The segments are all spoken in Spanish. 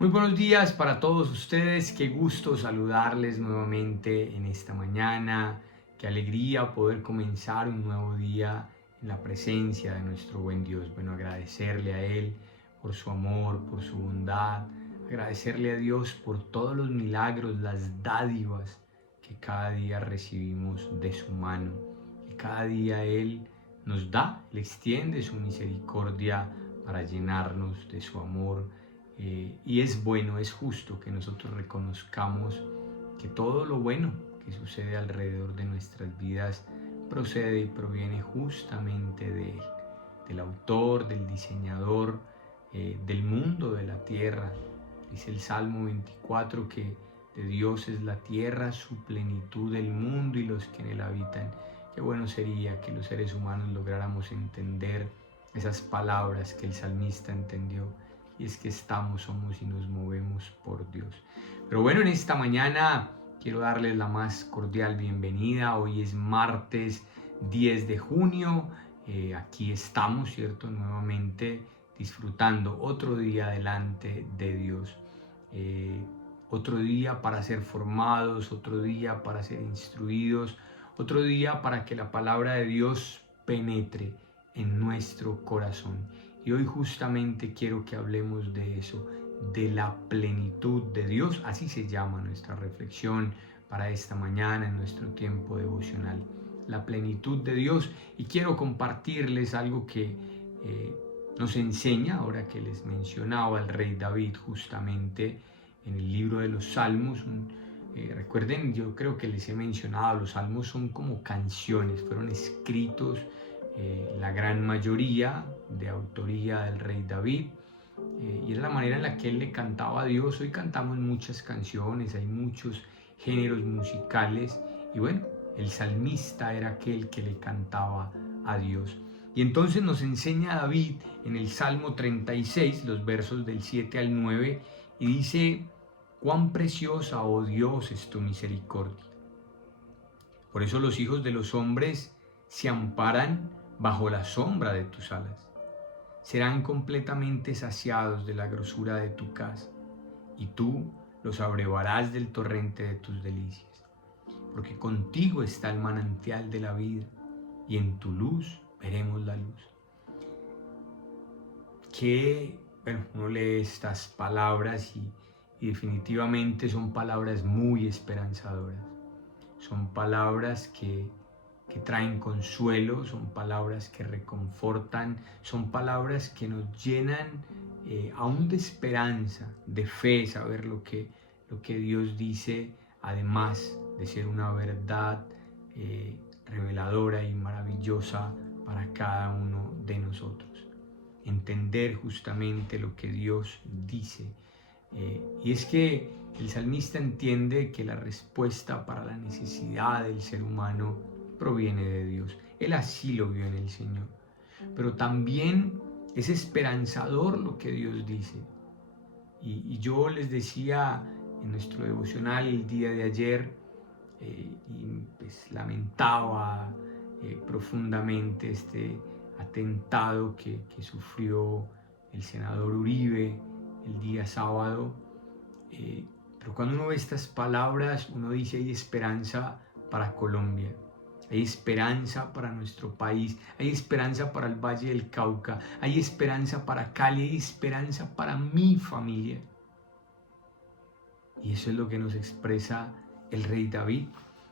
Muy buenos días para todos ustedes, qué gusto saludarles nuevamente en esta mañana, qué alegría poder comenzar un nuevo día en la presencia de nuestro buen Dios. Bueno, agradecerle a Él por su amor, por su bondad, agradecerle a Dios por todos los milagros, las dádivas que cada día recibimos de su mano, que cada día Él nos da, le extiende su misericordia para llenarnos de su amor. Y es bueno, es justo que nosotros reconozcamos que todo lo bueno que sucede alrededor de nuestras vidas procede y proviene justamente de Él, del autor, del diseñador, del mundo, de la tierra. Dice el Salmo 24 que de Dios es la tierra, su plenitud, el mundo y los que en él habitan. Qué bueno sería que los seres humanos lográramos entender esas palabras que el salmista entendió, y es que estamos, somos y nos movemos por Dios. Pero bueno, en esta mañana quiero darles la más cordial bienvenida. Hoy es martes 10 de junio. Aquí estamos, ¿cierto? Nuevamente disfrutando otro día delante de Dios. Otro día para ser formados, otro día para ser instruidos, otro día para que la palabra de Dios penetre en nuestro corazón. Y hoy justamente quiero que hablemos de eso, de la plenitud de Dios. Así se llama nuestra reflexión para esta mañana en nuestro tiempo devocional. La plenitud de Dios. Y quiero compartirles algo que nos enseña, ahora que les mencionaba el rey David justamente en el libro de los Salmos. Recuerden, yo creo que les he mencionado, los Salmos son como canciones, fueron escritos la gran mayoría de autoría del rey David, y era la manera en la que él le cantaba a Dios. Hoy cantamos muchas canciones, hay muchos géneros musicales, y bueno, el salmista era aquel que le cantaba a Dios. Y entonces nos enseña David en el Salmo 36, los versos del 7 al 9, y dice: cuán preciosa, oh Dios, es tu misericordia. Por eso los hijos de los hombres se amparan bajo la sombra de tus alas. Serán completamente saciados de la grosura de tu casa, y tú los abrevarás del torrente de tus delicias. Porque contigo está el manantial de la vida, y en tu luz veremos la luz. Bueno, uno lee estas palabras y definitivamente son palabras muy esperanzadoras. Son palabras que traen consuelo, son palabras que reconfortan, son palabras que nos llenan aún de esperanza, de fe, saber lo que Dios dice, además de ser una verdad reveladora y maravillosa para cada uno de nosotros. Entender justamente lo que Dios dice. Y es que el salmista entiende que la respuesta para la necesidad del ser humano proviene de Dios. Él así lo vio en el Señor. Pero también es esperanzador lo que Dios dice. Y yo les decía en nuestro devocional el día de ayer, y pues lamentaba profundamente este atentado que sufrió el senador Uribe el día sábado. Pero cuando uno ve estas palabras, uno dice: hay esperanza para Colombia, hay esperanza para nuestro país, hay esperanza para el Valle del Cauca, hay esperanza para Cali, hay esperanza para mi familia. Y eso es lo que nos expresa el rey David.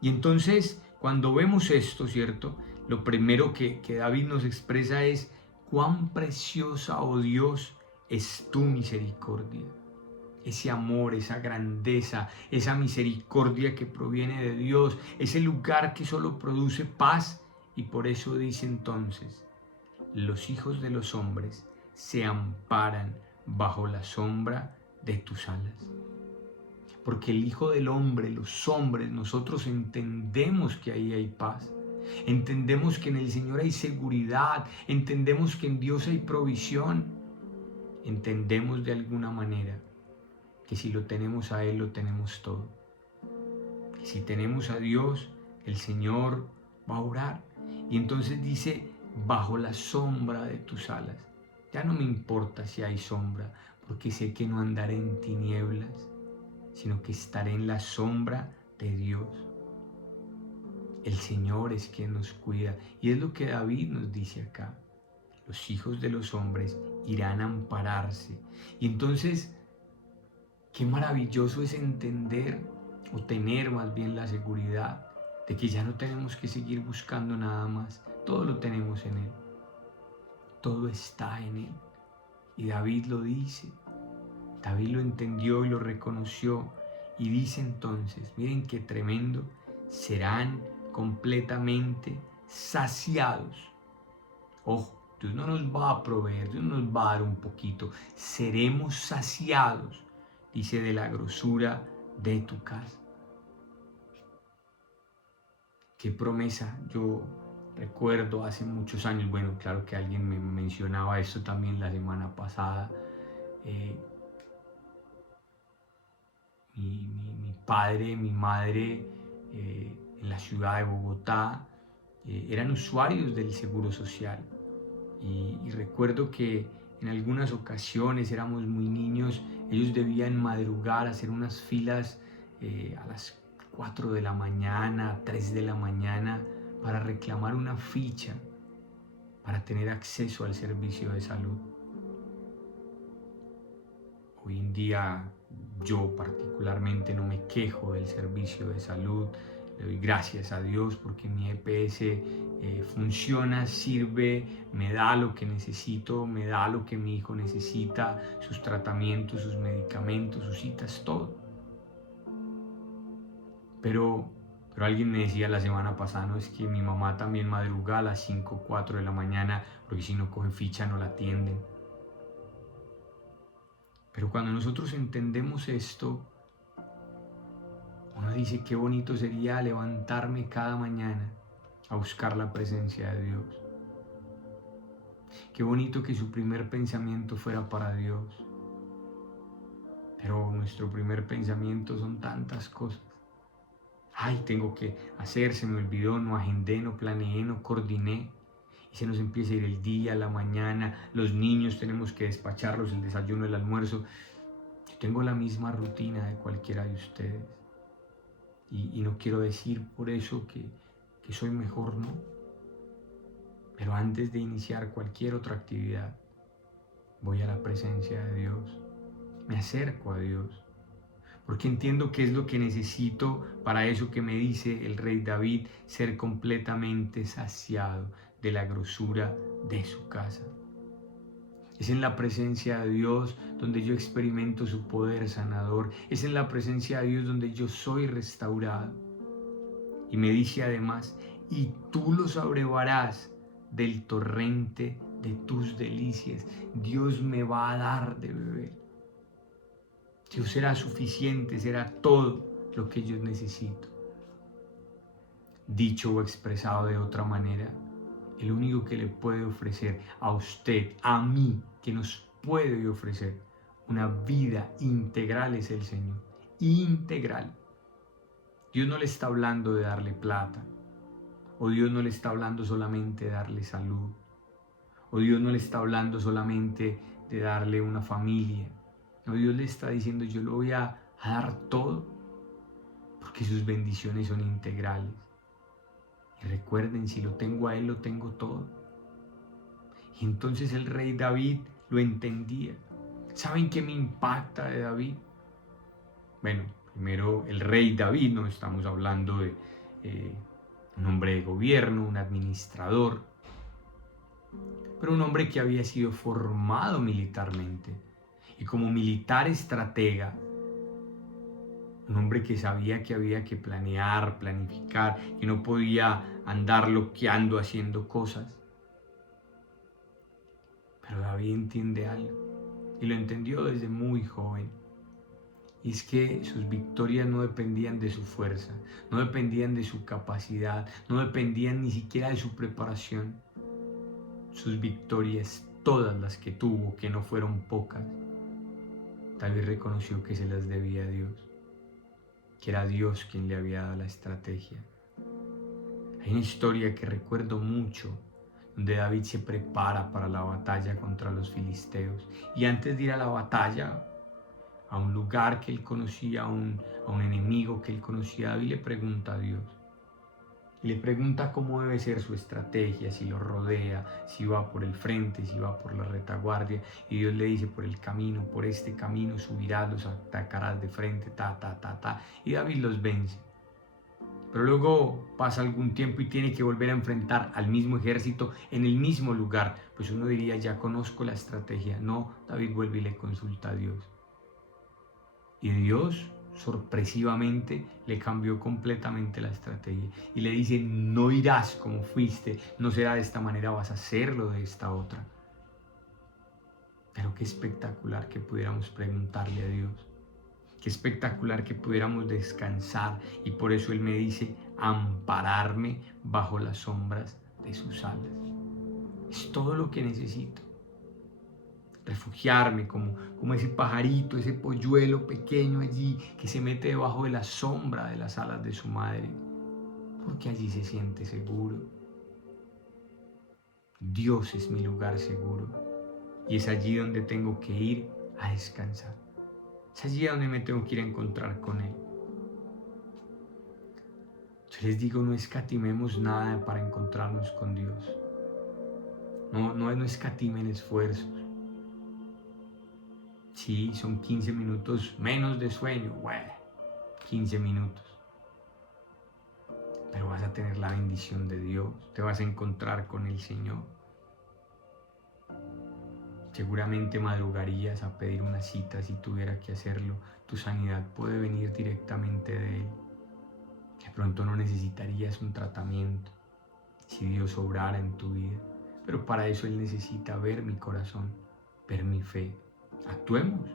Y entonces, cuando vemos esto, ¿cierto? Lo primero que David nos expresa es: cuán preciosa, oh Dios, es tu misericordia. Ese amor, esa grandeza, esa misericordia que proviene de Dios, ese lugar que solo produce paz. Y por eso dice entonces: los hijos de los hombres se amparan bajo la sombra de tus alas. Porque el Hijo del Hombre, los hombres, nosotros entendemos que ahí hay paz. Entendemos que en el Señor hay seguridad. Entendemos que en Dios hay provisión. Entendemos de alguna manera que si lo tenemos a Él, lo tenemos todo. Que si tenemos a Dios, el Señor va a orar. Y entonces dice: bajo la sombra de tus alas. Ya no me importa si hay sombra, porque sé que no andaré en tinieblas, sino que estaré en la sombra de Dios. El Señor es quien nos cuida, y es lo que David nos dice acá. Los hijos de los hombres irán a ampararse. Y entonces, qué maravilloso es entender, o tener más bien la seguridad, de que ya no tenemos que seguir buscando nada más. Todo lo tenemos en Él. Todo está en Él. Y David lo dice. David lo entendió y lo reconoció. Y dice entonces, miren qué tremendo, serán completamente saciados. Ojo, Dios no nos va a proveer, Dios nos va a dar un poquito. Seremos saciados, dice, de la grosura de tu casa. Qué promesa. Yo recuerdo hace muchos años, bueno, claro que alguien me mencionaba esto también la semana pasada. Mi padre, mi madre, en la ciudad de Bogotá, eran usuarios del Seguro Social. Y recuerdo que en algunas ocasiones, éramos muy niños, ellos debían madrugar, hacer unas filas a las 4 de la mañana, 3 de la mañana, para reclamar una ficha, para tener acceso al servicio de salud. Hoy en día yo particularmente no me quejo del servicio de salud, le doy gracias a Dios porque mi EPS funciona, sirve, me da lo que necesito, me da lo que mi hijo necesita, sus tratamientos, sus medicamentos, sus citas, todo. Pero alguien me decía la semana pasada, no, es que mi mamá también madruga a las 5 o 4 de la mañana porque si no coge ficha no la atienden. Pero cuando nosotros entendemos esto, uno dice, qué bonito sería levantarme cada mañana a buscar la presencia de Dios. Qué bonito que su primer pensamiento fuera para Dios. Pero nuestro primer pensamiento son tantas cosas. Ay, tengo que hacer, se me olvidó, no agendé, no planeé, no coordiné. Y se nos empieza a ir el día, la mañana, los niños tenemos que despacharlos, el desayuno, el almuerzo. Yo tengo la misma rutina de cualquiera de ustedes. Y no quiero decir por eso que soy mejor, no. Pero antes de iniciar cualquier otra actividad, voy a la presencia de Dios, me acerco a Dios, porque entiendo que es lo que necesito para eso que me dice el rey David, ser completamente saciado de la grosura de su casa. Es en la presencia de Dios donde yo experimento su poder sanador. Es en la presencia de Dios donde yo soy restaurado. Y me dice además, y tú los abrevarás del torrente de tus delicias. Dios me va a dar de beber. Dios será suficiente, será todo lo que yo necesito. Dicho o expresado de otra manera, el único que le puede ofrecer a usted, a mí, que nos puede ofrecer una vida integral es el Señor. Integral. Dios no le está hablando de darle plata, o Dios no le está hablando solamente de darle salud, o Dios no le está hablando solamente de darle una familia. No, Dios le está diciendo, yo lo voy a dar todo, porque sus bendiciones son integrales. Y recuerden, si lo tengo a Él, lo tengo todo. Y entonces el rey David lo entendía. ¿Saben qué me impacta de David? Bueno, primero el rey David, no estamos hablando de un hombre de gobierno, un administrador, pero un hombre que había sido formado militarmente y como militar estratega, un hombre que sabía que había que planear, planificar, que no podía andar loqueando haciendo cosas. Pero David entiende algo y lo entendió desde muy joven. Y es que sus victorias no dependían de su fuerza, no dependían de su capacidad, no dependían ni siquiera de su preparación. Sus victorias, todas las que tuvo, que no fueron pocas, David reconoció que se las debía a Dios, que era Dios quien le había dado la estrategia. Hay una historia que recuerdo mucho donde David se prepara para la batalla contra los filisteos. Y antes de ir a la batalla, a un lugar que él conocía, a un enemigo que él conocía, David le pregunta a Dios. Le pregunta cómo debe ser su estrategia, si lo rodea, si va por el frente, si va por la retaguardia. Y Dios le dice, por el camino, por este camino subirás, los atacarás de frente, Y David los vence. Pero luego pasa algún tiempo y tiene que volver a enfrentar al mismo ejército en el mismo lugar. Pues uno diría, ya conozco la estrategia. No, David vuelve y le consulta a Dios. Y Dios sorpresivamente le cambió completamente la estrategia y le dice, no irás como fuiste, no será de esta manera, vas a hacerlo de esta otra. Pero qué espectacular que pudiéramos preguntarle a Dios, qué espectacular que pudiéramos descansar, y por eso Él me dice, ampararme bajo las sombras de sus alas. Es todo lo que necesito. Refugiarme como ese pajarito, ese polluelo pequeño allí que se mete debajo de la sombra de las alas de su madre, porque allí se siente seguro. Dios es mi lugar seguro y es allí donde tengo que ir a descansar. Es allí donde me tengo que ir a encontrar con Él. Yo les digo, no escatimemos nada para encontrarnos con Dios. No escatimen esfuerzos. Sí, son 15 minutos menos de sueño, 15 minutos. Pero vas a tener la bendición de Dios, te vas a encontrar con el Señor. Seguramente madrugarías a pedir una cita si tuviera que hacerlo. Tu sanidad puede venir directamente de Él. De pronto no necesitarías un tratamiento si Dios obrara en tu vida. Pero para eso Él necesita ver mi corazón, ver mi fe. Actuemos,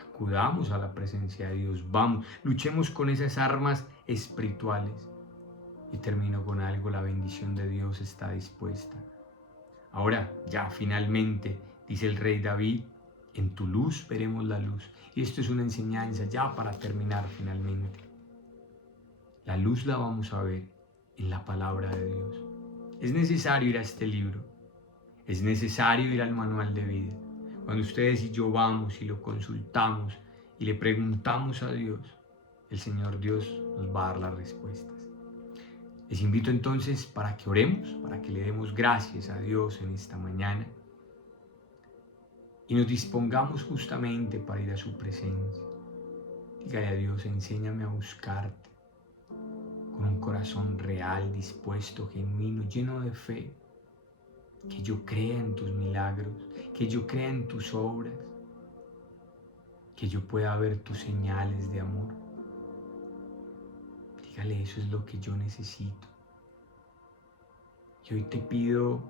acudamos a la presencia de Dios, vamos, luchemos con esas armas espirituales. Y termino con algo, la bendición de Dios está dispuesta. Ahora, ya finalmente, dice el rey David, en tu luz veremos la luz. Y esto es una enseñanza ya para terminar finalmente. La luz la vamos a ver en la palabra de Dios. Es necesario ir a este libro, es necesario ir al manual de vida. Cuando ustedes y yo vamos y lo consultamos y le preguntamos a Dios, el Señor Dios nos va a dar las respuestas. Les invito entonces para que oremos, para que le demos gracias a Dios en esta mañana y nos dispongamos justamente para ir a su presencia. Dígale a Dios, enséñame a buscarte con un corazón real, dispuesto, genuino, lleno de fe. Que yo crea en tus milagros, que yo crea en tus obras, que yo pueda ver tus señales de amor. Dígale, eso es lo que yo necesito. Y hoy te pido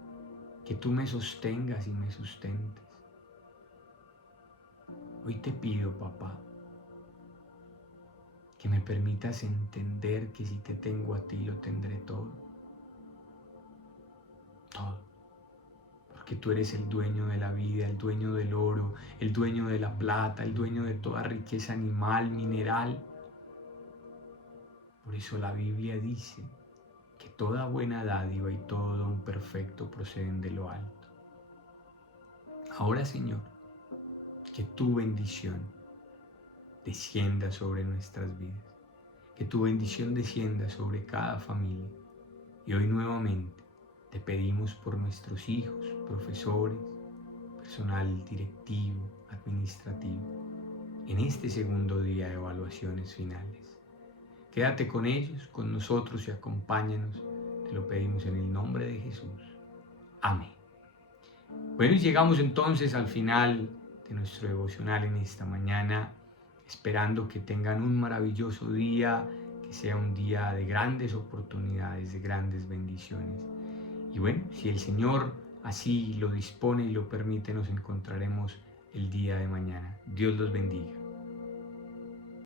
que tú me sostengas y me sustentes. Hoy te pido, papá, que me permitas entender que si te tengo a ti lo tendré todo. Todo. Que tú eres el dueño de la vida, el dueño del oro, el dueño de la plata, el dueño de toda riqueza animal, mineral. Por eso la Biblia dice que toda buena dádiva y todo don perfecto proceden de lo alto. Ahora, Señor, que tu bendición descienda sobre nuestras vidas, que tu bendición descienda sobre cada familia. Y hoy nuevamente te pedimos por nuestros hijos, profesores, personal directivo, administrativo, en este segundo día de evaluaciones finales. Quédate con ellos, con nosotros y acompáñanos. Te lo pedimos en el nombre de Jesús. Amén. Bueno, y llegamos entonces al final de nuestro devocional en esta mañana, esperando que tengan un maravilloso día, que sea un día de grandes oportunidades, de grandes bendiciones. Y bueno, si el Señor así lo dispone y lo permite, nos encontraremos el día de mañana. Dios los bendiga.